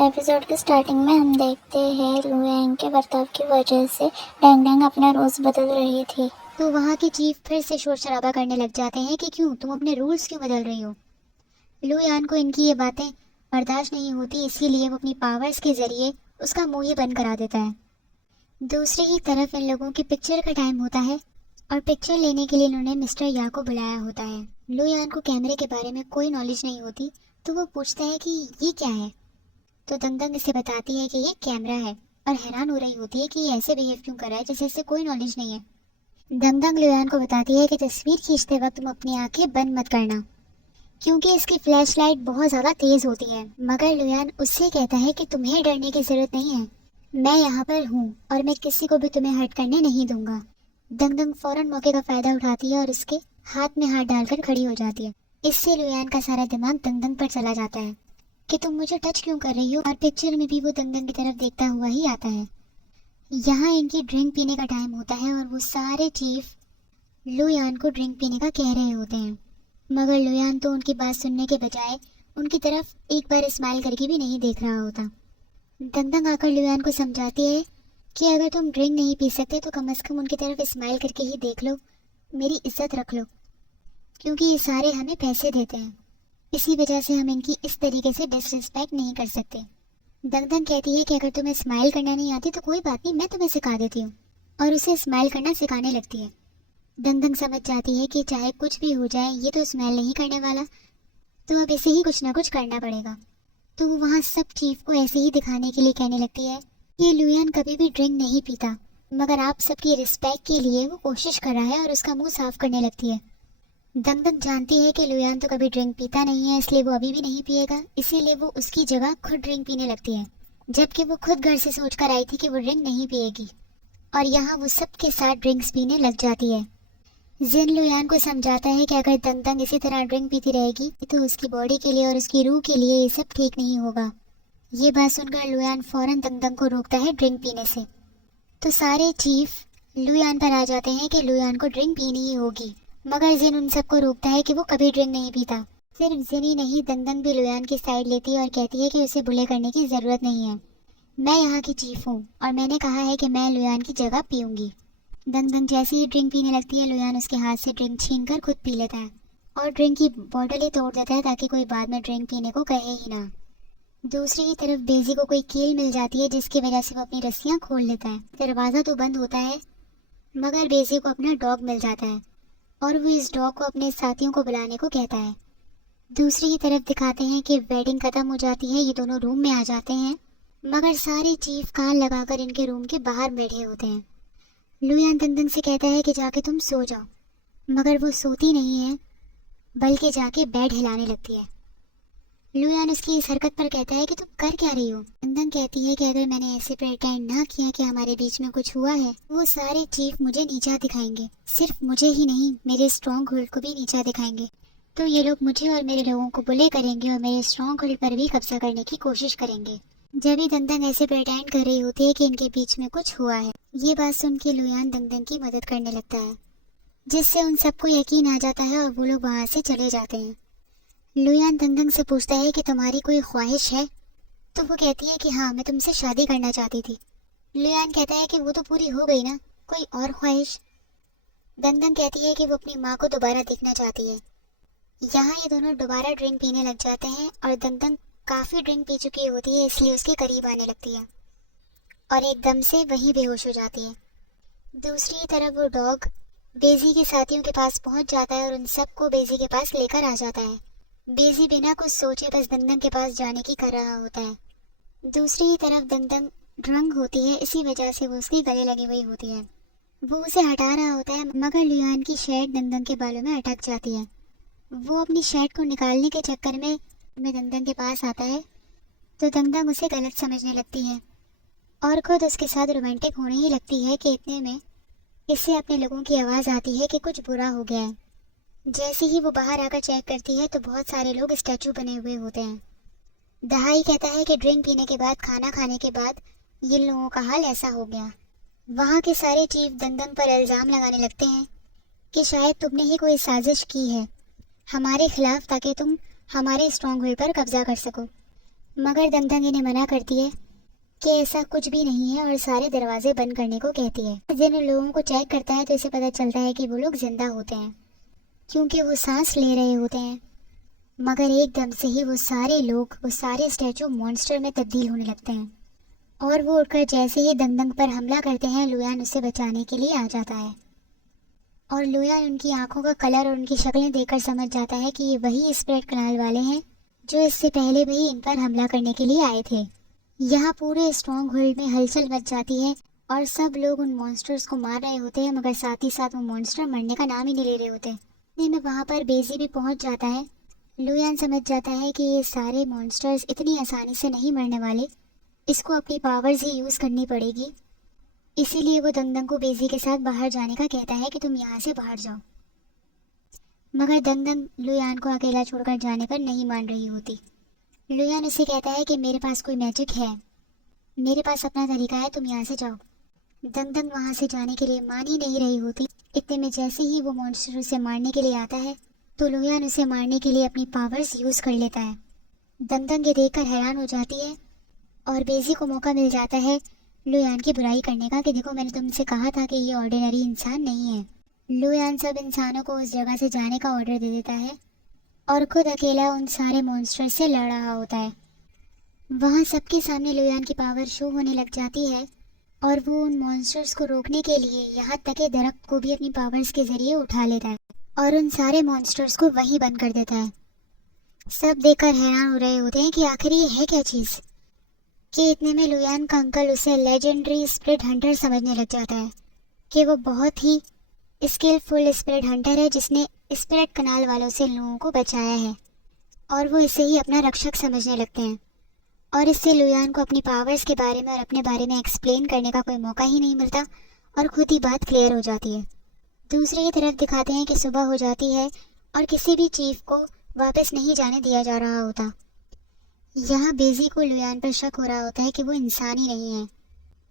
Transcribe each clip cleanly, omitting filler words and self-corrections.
Episode की starting में हम देखते हैं लुयांग के बर्ताव की वजह से डैंग डैंग अपना रूल्स बदल रही थी। तो वहाँ के चीफ फिर से शोर शराबा करने लग जाते हैं कि क्यों तुम अपने रूल्स क्यों बदल रही हो। लुयान को इनकी ये बातें बर्दाश्त नहीं होती, इसीलिए वो अपनी पावर्स के जरिए उसका मुंह ही बंद करा देता है। दूसरी ही तरफ इन लोगों की पिक्चर का टाइम होता है और पिक्चर लेने के लिए इन्होंने मिस्टर या को बुलाया होता है। लुयान को कैमरे के बारे में कोई नॉलेज नहीं होती, तो वो पूछता है कि ये क्या है। तो दंगदंग इसे बताती है कि ये कैमरा है और हैरान हो रही होती है कि ये ऐसे बिहेव क्यों कर रहा है जैसे इससे कोई नॉलेज नहीं है। दंगदंग लुयान को बताती है कि तस्वीर खींचते वक्त तुम अपनी आंखें बंद मत करना, क्योंकि इसकी फ्लैशलाइट बहुत ज़्यादा तेज़ होती है। मगर लुयान उससे कहता है कि तुम्हें डरने की ज़रूरत नहीं है, मैं यहाँ पर हूँ और मैं किसी को भी तुम्हें हर्ट करने नहीं दूंगा। दंगदंग फौरन मौके का फ़ायदा उठाती है और उसके हाथ में हाथ डालकर खड़ी हो जाती है। इससे लुयान का सारा दिमाग दंगदंग पर चला जाता है कि तुम मुझे टच क्यों कर रही हो, और पिक्चर में भी वो दंगदंग की तरफ देखता हुआ ही आता है। यहाँ इनकी ड्रिंक पीने का टाइम होता है और वो सारे चीफ लुयान को ड्रिंक पीने का कह रहे होते हैं, मगर लुयान तो उनकी बात सुनने के बजाय उनकी तरफ एक बार स्माइल करके भी नहीं देख रहा होता। दंगदंग आकर लुयान को समझाती है कि अगर तुम ड्रिंक नहीं पी सकते तो कम से कम उनकी तरफ स्माइल करके ही देख लो, मेरी इज्जत रख लो, क्योंकि ये सारे हमें पैसे देते हैं, इसी वजह से हम इनकी इस तरीके से डिसरिस्पेक्ट नहीं कर सकते। दंगदंग कहती है कि अगर तुम्हें स्माइल करना नहीं आती तो कोई बात नहीं, मैं तुम्हें सिखा देती हूँ, और उसे स्माइल करना सिखाने लगती है। दंगदंग समझ जाती है कि चाहे कुछ भी हो जाए ये तो स्माइल नहीं करने वाला, तो अब इसे ही कुछ ना कुछ करना पड़ेगा। तो वो वहाँ सब चीफ को ऐसे ही दिखाने के लिए कहने लगती है कि लुयान कभी भी ड्रिंक नहीं पीता, मगर आप सबकी रिस्पेक्ट के लिए वो कोशिश कर रहा है, और उसका मुंह साफ करने लगती है। दंगदंग जानती है कि लुयान तो कभी ड्रिंक पीता नहीं है, इसलिए वो अभी भी नहीं पिएगा, इसीलिए वो उसकी जगह खुद ड्रिंक पीने लगती है, जबकि वो खुद घर से सोच कर आई थी कि वो ड्रिंक नहीं पिएगी, और यहाँ वो सबके साथ ड्रिंक्स पीने लग जाती है। जिन लुयान को समझाता है कि अगर दंगदंग इसी तरह ड्रिंक पीती रहेगी तो उसकी बॉडी के लिए और उसकी रूह के लिए ये सब ठीक नहीं होगा। ये बात सुनकर लुयान फौरन दंगदंग को रोकता है ड्रिंक पीने से। तो सारे चीफ लुयान पर आ जाते हैं कि लुयान को ड्रिंक पीनी ही होगी, मगर जिन उन सबको रोकता है कि वो कभी ड्रिंक नहीं पीता। सिर्फ जिन ही नहीं, दंगदंग भी लुयान की साइड लेती है और कहती है कि उसे बुले करने की ज़रूरत नहीं है, मैं यहाँ की चीफ हूँ और मैंने कहा है कि मैं लुयान की जगह पीऊँगी। दंगदंग जैसे ही ड्रिंक पीने लगती है, लुयान उसके हाथ से ड्रिंक छीनकर खुद पी लेता है और ड्रिंक की बॉटल ही तोड़ देता है ताकि कोई बाद में ड्रिंक पीने को कहे ही ना। दूसरी ही तरफ डेज़ी को कोई कील मिल जाती है जिसकी वजह से वो अपनी रस्सियाँ खोल लेता है। दरवाज़ा तो बंद होता है, मगर डेज़ी को अपना डॉग मिल जाता है और वो इस डॉग को अपने साथियों को बुलाने को कहता है। दूसरी ही तरफ दिखाते हैं कि वेडिंग खत्म हो जाती है, ये दोनों रूम में आ जाते हैं, मगर सारे चीफ कान लगाकर इनके रूम के बाहर बैठे होते हैं। लुयान दंगदंग से कहता है कि जाके तुम सो जाओ, मगर वो सोती नहीं है बल्कि जाके बेड हिलाने लगती है। लुयान उसकी इस हरकत पर कहता है कि तुम कर क्या रही हो। दंगदंग कहती है कि अगर मैंने ऐसे प्रेटेंड ना किया कि हमारे बीच में कुछ हुआ है, वो सारे चीफ मुझे नीचा दिखाएंगे, सिर्फ मुझे ही नहीं मेरे स्ट्रॉन्ग होल्ड को भी नीचा दिखाएंगे, तो ये लोग मुझे और मेरे लोगों को बुले करेंगे और मेरे स्ट्रॉन्ग होल्ड पर भी कब्जा करने की कोशिश करेंगे। जब भी दंगदंग ऐसे प्रेटेंड कर रही होती है कि इनके बीच में कुछ हुआ है, ये बात सुन के लुयान दंगदंग की मदद करने लगता है, जिससे उन सबको यकीन आ जाता है और वो लोग वहाँ से चले जाते हैं। लुयान दंगदंग से पूछता है कि तुम्हारी कोई ख्वाहिश है, तो वो कहती है कि हाँ, मैं तुमसे शादी करना चाहती थी। लुयान कहता है कि वो तो पूरी हो गई ना, कोई और ख्वाहिश। दंगदंग कहती है कि वो अपनी माँ को दोबारा देखना चाहती है। यहाँ ये दोनों दोबारा ड्रिंक पीने लग जाते हैं और दंगदंग काफ़ी ड्रिंक पी चुकी होती है, इसलिए उसके करीब आने लगती है और एकदम से वहीं बेहोश हो जाती है। दूसरी तरफ वो डॉग बेजी के साथियों के पास पहुंच जाता है और उन सबको बेजी के पास लेकर आ जाता है। बेजी बिना कुछ सोचे बस दंगदंग के पास जाने की कर रहा होता है। दूसरी ही तरफ दंगदंग ड्रंक होती है, इसी वजह से वो उसके गले लगी हुई होती है। वो उसे हटा रहा होता है, मगर लुयान की शर्ट दंगदंग के बालों में अटक जाती है। वो अपनी शर्ट को निकालने के चक्कर में दंगदंग के पास आता है, तो दंगदंग उसे गलत समझने लगती है और खुद उसके साथ रोमांटिक होने ही लगती है कि इतने में इससे अपने लोगों की आवाज़ आती है कि कुछ बुरा हो गया है। जैसे ही वो बाहर आकर चेक करती है तो बहुत सारे लोग स्टैचू बने हुए होते हैं। दहाई कहता है कि ड्रिंक पीने के बाद, खाना खाने के बाद ये लोगों का हाल ऐसा हो गया। वहाँ के सारे चीफ दंगदंग पर इल्ज़ाम लगाने लगते हैं कि शायद तुमने ही कोई साजिश की है हमारे खिलाफ, ताकि तुम हमारे स्ट्रॉन्ग होल्ड पर कब्जा कर सको। मगर दंगदंग इन्हें मना करती है कि ऐसा कुछ भी नहीं है और सारे दरवाजे बंद करने को कहती है। जिन लोगों को चेक करता है तो इसे पता चलता है कि वो लोग जिंदा होते हैं क्योंकि वो सांस ले रहे होते हैं। मगर एकदम से ही वो सारे लोग, वो सारे स्टैचू मॉन्स्टर में तब्दील होने लगते हैं और वो उठकर जैसे ही दंगदंग पर हमला करते हैं, लुयान उसे बचाने के लिए आ जाता है। और लुयान उनकी आंखों का कलर और उनकी शक्लें देखकर समझ जाता है कि ये वही स्प्रेड कनाल वाले हैं जो इससे पहले भी इन पर हमला करने के लिए आए थे। यहाँ पूरे स्ट्रॉन्ग होल्ड में हलचल मच जाती है और सब लोग उन मॉन्स्टर्स को मार रहे होते हैं, मगर साथ ही साथ वो मॉन्स्टर मरने का नाम ही नहीं ले रहे होते। इतने में वहाँ पर बेजी भी पहुँच जाता है। लुयान समझ जाता है कि ये सारे मॉन्स्टर्स इतनी आसानी से नहीं मरने वाले, इसको अपनी पावर्स ही यूज़ करनी पड़ेगी। इसीलिए वो दंगदंग को बेजी के साथ बाहर जाने का कहता है कि तुम यहाँ से बाहर जाओ। मगर दंगदंग लुयान को अकेला छोड़कर जाने पर नहीं मान रही होती। लुयान उसे कहता है कि मेरे पास कोई मैजिक है, मेरे पास अपना तरीका है, तुम यहाँ से जाओ। दंगदंग वहाँ से जाने के लिए मान ही नहीं रही होती। इतने में जैसे ही वो मॉन्स्टर उसे मारने के लिए आता है तो लुयान उसे मारने के लिए अपनी पावर्स यूज़ कर लेता है। दंगदंग ये देखकर हैरान हो जाती है और बेजी को मौका मिल जाता है लुयान की बुराई करने का कि देखो मैंने तुमसे कहा था कि ये ऑर्डिनरी इंसान नहीं है। लुयान सब इंसानों को उस जगह से जाने का ऑर्डर दे देता है और खुद अकेला उन सारे मॉन्स्टर से लड़ रहा होता है। वहाँ सबके सामने लुयान की पावर शो होने लग जाती है और वो उन मॉन्स्टर्स को रोकने के लिए यहाँ तक के दरख्त को भी अपनी पावर्स के जरिए उठा लेता है और उन सारे मॉन्स्टर्स को वहीं बंद कर देता है। सब देखकर हैरान हो रहे होते हैं कि आखिर ये है क्या चीज़। कि इतने में लुयान का अंकल उसे लेजेंडरी स्प्रिट हंटर समझने लग जाता है कि वो बहुत ही स्किलफुल स्पिरिट हंटर है जिसने स्पिरिट कनाल वालों से लोगों को बचाया है और वो इसे ही अपना रक्षक समझने लगते हैं। और इससे लुयान को अपनी पावर्स के बारे में और अपने बारे में एक्सप्लेन करने का कोई मौका ही नहीं मिलता और खुद ही बात क्लियर हो जाती है। दूसरी की तरफ दिखाते हैं कि सुबह हो जाती है और किसी भी चीफ को वापस नहीं जाने दिया जा रहा होता। यहाँ बेजी को लुयान पर शक हो रहा होता है कि वो इंसान ही नहीं है,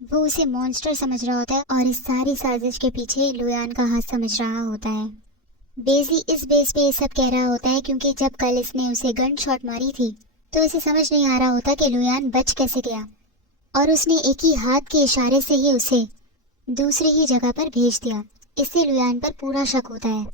वो उसे मॉन्स्टर समझ रहा होता है और इस सारी साजिश के पीछे लुयान का हाथ समझ रहा होता है। बेजी इस बेस पे ये सब कह रहा होता है क्योंकि जब कल इसने उसे गन शॉट मारी थी तो इसे समझ नहीं आ रहा होता कि लुयान बच कैसे गया और उसने एक ही हाथ के इशारे से ही उसे दूसरी ही जगह पर भेज दिया। इससे लुयान पर पूरा शक होता है।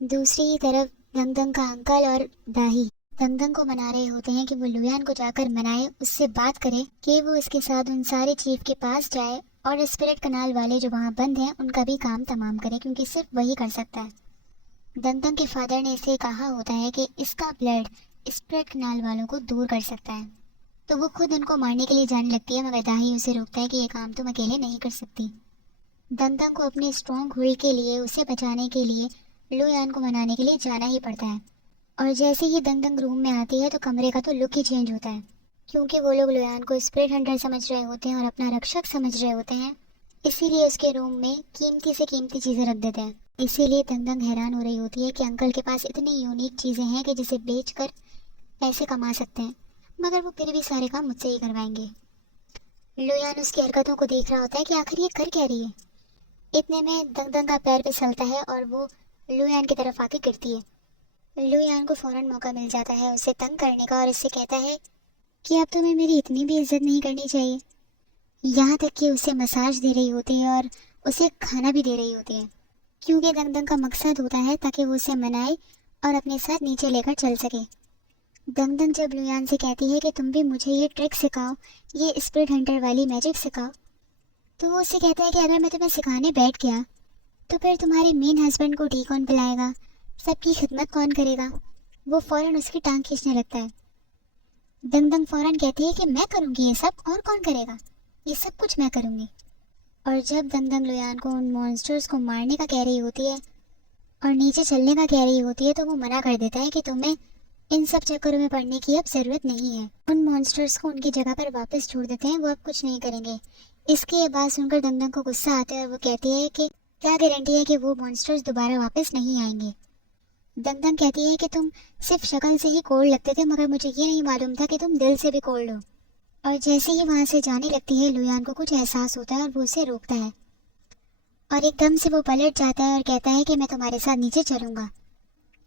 दूसरी ही तरफ दंगदंग का अंकल और दाही दंगदंग को मना रहे होते हैं कि वो लुयान को जाकर मनाए, उससे बात करे कि वो इसके साथ उन सारे चीफ के पास जाए और स्पिरिट कनाल वाले जो वहाँ बंद हैं उनका भी काम तमाम करे क्योंकि सिर्फ वही कर सकता है। दंगदंग के फादर ने इसे कहा होता है कि इसका ब्लड स्पिरिट कनाल वालों को दूर कर सकता है, तो वो खुद उनको मारने के लिए जाने लगती है, मगर दाही उसे रोकता है कि ये काम तुम अकेले नहीं कर सकती। दंगदंग को अपने स्ट्रॉन्ग होल्ड के लिए, उसे बचाने के लिए लुयान को मनाने के लिए जाना ही पड़ता है। और जैसे ही दंगदंग रूम में आती है तो कमरे का तो लुक ही चेंज होता है क्योंकि वो लोग लुयान को स्पिरिट हंटर समझ रहे होते हैं और अपना रक्षक समझ रहे होते हैं, इसीलिए उसके रूम में कीमती से कीमती चीज़ें रख देते हैं। इसीलिए दंगदंग हैरान हो रही होती है कि अंकल के पास इतनी यूनिक चीज़ें हैं कि जिसे बेचकर पैसे कमा सकते हैं, मगर वो फिर भी सारे काम मुझसे ही करवाएंगे। लुयान उसकी हरकतों को देख रहा होता है कि आखिर ये कर क्या रही है। इतने में दंगदंग का पैर फिसलता है और वो लुयान की तरफ आके गिरती है। लुयान को फौरन मौका मिल जाता है उसे तंग करने का और इससे कहता है कि अब तुम्हें मेरी इतनी भी इज्जत नहीं करनी चाहिए। यहाँ तक कि उसे मसाज दे रही होती है और उसे खाना भी दे रही होती है क्योंकि दंगदंग का मकसद होता है ताकि वो उसे मनाए और अपने साथ नीचे लेकर चल सके। दंगदंग जब लुयान से कहती है कि तुम भी मुझे ये ट्रिक सिखाओ, ये स्पिरिट हंटर वाली मैजिक सिखाओ, तो वो उससे कहता है कि अगर मैं तुम्हें सिखाने बैठ गया तो फिर तुम्हारे मेन हस्बैंड को टी कौन पिलाएगा, सबकी खिदमत कौन करेगा। वो फौरन उसकी टांग खींचने लगता है। दंगदंग फौरन कहती है कि मैं करूँगी ये सब, और कौन करेगा, ये सब कुछ मैं करूँगी। और जब दंगदंग लुयान को उन मॉन्स्टर्स को मारने का कह रही होती है और नीचे चलने का कह रही होती है तो वो मना कर देता है कि तुम्हें इन सब चक्करों में पड़ने की अब ज़रूरत नहीं है। उन मॉन्स्टर्स को उनकी जगह पर वापस छोड़ देते हैं, वो अब कुछ नहीं करेंगे। इसकी ये बात सुनकर दंगदंग को गुस्सा आता है और वो कहती है कि क्या गारंटी है कि वो मॉन्स्टर्स दोबारा वापस नहीं आएंगे। दंगदंग कहती है कि तुम सिर्फ शक्ल से ही कोल्ड लगते थे, मगर मुझे ये नहीं मालूम था कि तुम दिल से भी कोल्ड हो। और जैसे ही वहाँ से जाने लगती है लुयान को कुछ एहसास होता है और वो उसे रोकता है और एकदम से वो पलट जाता है और कहता है कि मैं तुम्हारे साथ नीचे चलूँगा,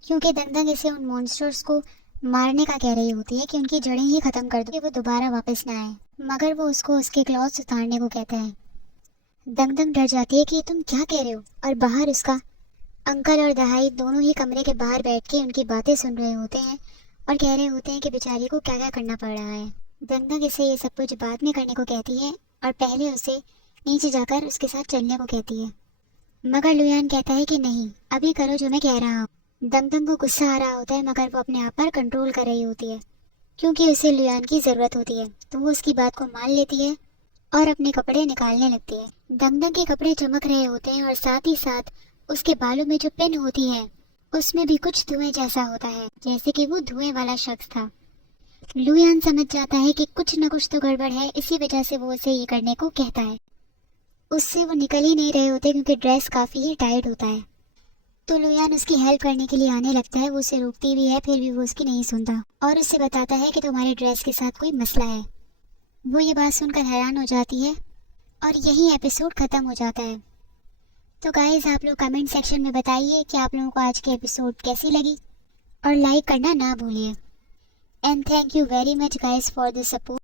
क्योंकि दंगदंग इसे उन मॉन्स्टर्स को मारने का कह रही होती है कि उनकी जड़ें ही खत्म कर दो कि वो दोबारा वापस ना आए, मगर वो उसको उसके क्लॉथ्स उतारने को कहता है। दंग डर जाती है कि तुम क्या कह रहे हो, और बाहर उसका अंकल और दहाई दोनों ही कमरे के बाहर बैठ के उनकी बातें सुन रहे होते हैं और कह रहे होते हैं कि बेचारी को क्या क्या करना पड़ रहा है। दंग इसे ये सब कुछ बाद में करने को कहती है और पहले उसे नीचे जाकर उसके साथ चलने को कहती है, मगर लुयान कहता है कि नहीं, अभी करो जो मैं कह रहा हूँ। दंग को गुस्सा आ रहा होता है, मगर वो अपने आप पर कंट्रोल कर रही होती है क्योंकि उसे लुयान की ज़रूरत होती है, तो वो उसकी बात को मान लेती है और अपने कपड़े निकालने लगती है। दंग के कपड़े चमक रहे होते हैं और साथ ही साथ उसके बालों में जो पिन होती है उसमें भी कुछ धुएं जैसा होता है, जैसे कि वो धुएं वाला शख्स था। लुयान समझ जाता है कि कुछ न कुछ तो गड़बड़ है, इसी वजह से वो उसे ये करने को कहता है। उससे वो निकल ही नहीं रहे होते क्योंकि ड्रेस काफ़ी ही टाइट होता है, तो लुयान उसकी हेल्प करने के लिए आने लगता है। वो उसे रोकती भी है, फिर भी वो उसकी नहीं सुनता और उससे बताता है कि तुम्हारे ड्रेस के साथ कोई मसला है। वो ये बात सुनकर हैरान हो जाती है और यही एपिसोड ख़त्म हो जाता है। तो गाइस, आप लोग कमेंट सेक्शन में बताइए कि आप लोगों को आज की एपिसोड कैसी लगी और लाइक करना ना भूलिए। And thank you very much guys for the support.